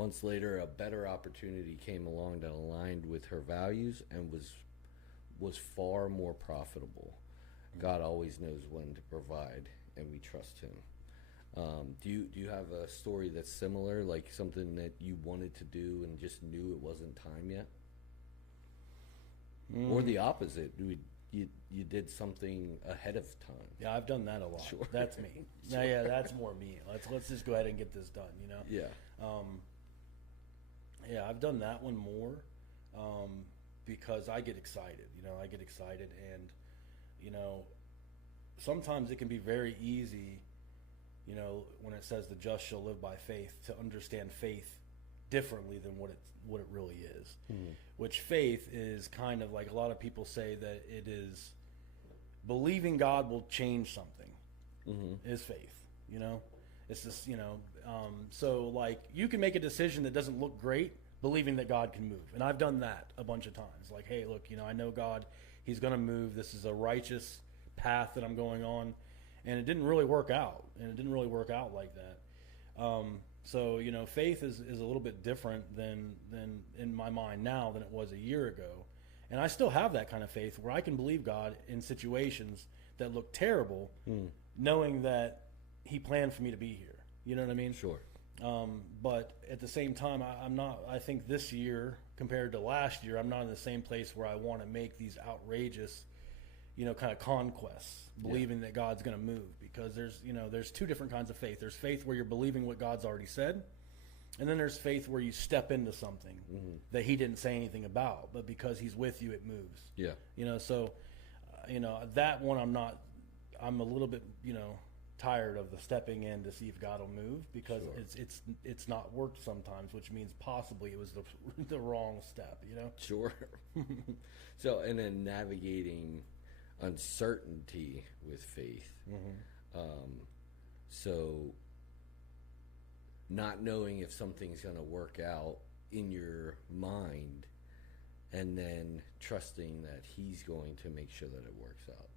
Months later, a better opportunity came along that aligned with her values and was far more profitable. God always knows when to provide, and we trust Him. Do you have a story that's similar, like something that you wanted to do and just knew it wasn't time yet, or the opposite? You did something ahead of time. Yeah, I've done that a lot. Sure. That's me. Sure. Yeah, that's more me. Let's just go ahead and get this done. You know. Yeah. Yeah, I've done that one more because I get excited. You know, I get excited, and you know, sometimes it can be very easy. You know, when it says the just shall live by faith, to understand faith differently than what it really is. Mm-hmm. Which faith is kind of like, a lot of people say that it is believing God will change something. Mm-hmm. Is faith. You know, it's just, you know, so like you can make a decision that doesn't look great, believing that God can move, and I've done that a bunch of times. Like, hey, look, you know, I know God, He's going to move. This is a righteous path that I'm going on. And it didn't really work out. And it didn't really work out like that. So, you know, faith is a little bit different than in my mind now than it was a year ago. And I still have that kind of faith where I can believe God in situations that look terrible, knowing that He planned for me to be here. You know what I mean? Sure. But at the same time, I'm not, I think this year compared to last year, I'm not in the same place where I want to make these outrageous, you know, kind of conquests, believing that God's going to move, because there's two different kinds of faith. There's faith where you're believing what God's already said, and then there's faith where you step into something that He didn't say anything about, but because He's with you, it moves. Yeah. You know, so, you know, that one I'm a little bit, you know, tired of the stepping in to see if God will move, because it's not worked sometimes, which means possibly it was the wrong step, you know? Sure. So, and then navigating uncertainty with faith. So not knowing if something's going to work out in your mind, and then trusting that He's going to make sure that it works out.